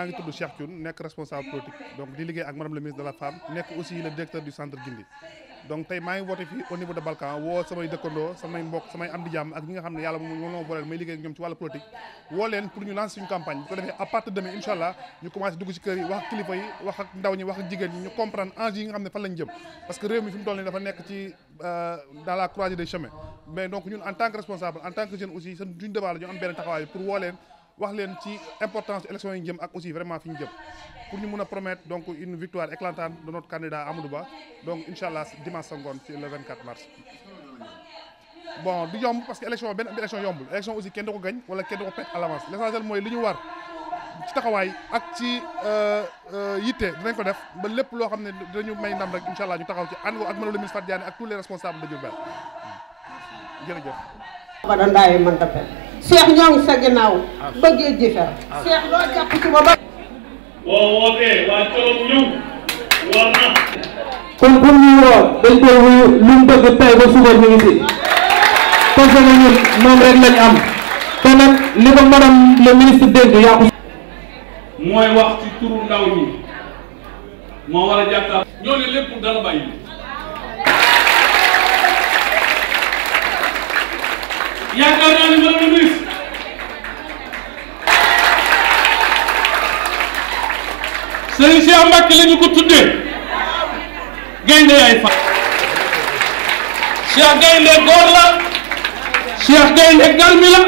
maa ngi tudd Cheikh Thioune nekk responsable politique donc di liggéey ak madame le ministre de la femme nekk aussi le directeur du centre Guindi donc tey maa ngi woote fii au niveau de Balkan woo samay dëkkandoo samay mbokk samay am di jàmm ak ñi nga xam ne yàlla moom moo booleel may liggéey ak ñoom ci wàllu politique woo leen pour ñu lancer suñu campagne bu ko defee à partir de demain incha allah ñu commencé dugg ci kër yi wax ak kilifa yi wax ak ndaw ñi wax ak jigéen ñi ñu comprendre enjeu yi nga xam ne fan lañ jëm parce que réew mi fi mu toll nii dafa nekk ci dans la croisée des chemins mais donc ñun en tant que responsable en tant que jeune aussi suñu devoir la ñu am benn taxawaay pour woo leen wax leen ci importance élection yi ñu jëm ak aussi vraiment fi ñu jëm pour ñu mun a promettre donc une victoire éclatante de notre candidat Amadou Ba donc incha allah dimanche sa ngoon ci le 24 mars. bon du yomb parce que élection benn élection yombul élection aussi kenn du ko gañ wala kenn du ko pet à l'avance l'essentiel mooy li ñu war ci taxawaay ak ci yitte dinañ ko def ba lépp loo xam ne dinañu may ndam rek incha allah ñu taxaw ci ànd ak madame le ministre Fatou Diané ak tous les responsables de Diourbel jërëjëf. Bada Ndaaye man tapel Cheikh ñoo ngi sa ginnaaw bëggee jëfe Cheikh loo jàpp ci ba boo wootee waa Colom ñëw war na kon pour ñu woo dañ koy wuyu lu mu bëgg tey ba suba ñu ngi si parce que ñun moom rek lañ am te nag li ko madame le ministre dénk yàqu mooy wax ci turu ndaw ñi moo war a jàkkaar ñoo ne lépp dara bàyyi yaakaar naa ni madame le ministre Serigne Cheikh Mbacke la ñu ko tuddee gaynde yaay fa Cheikh gaynde góor la Cheikh gaynde garmi la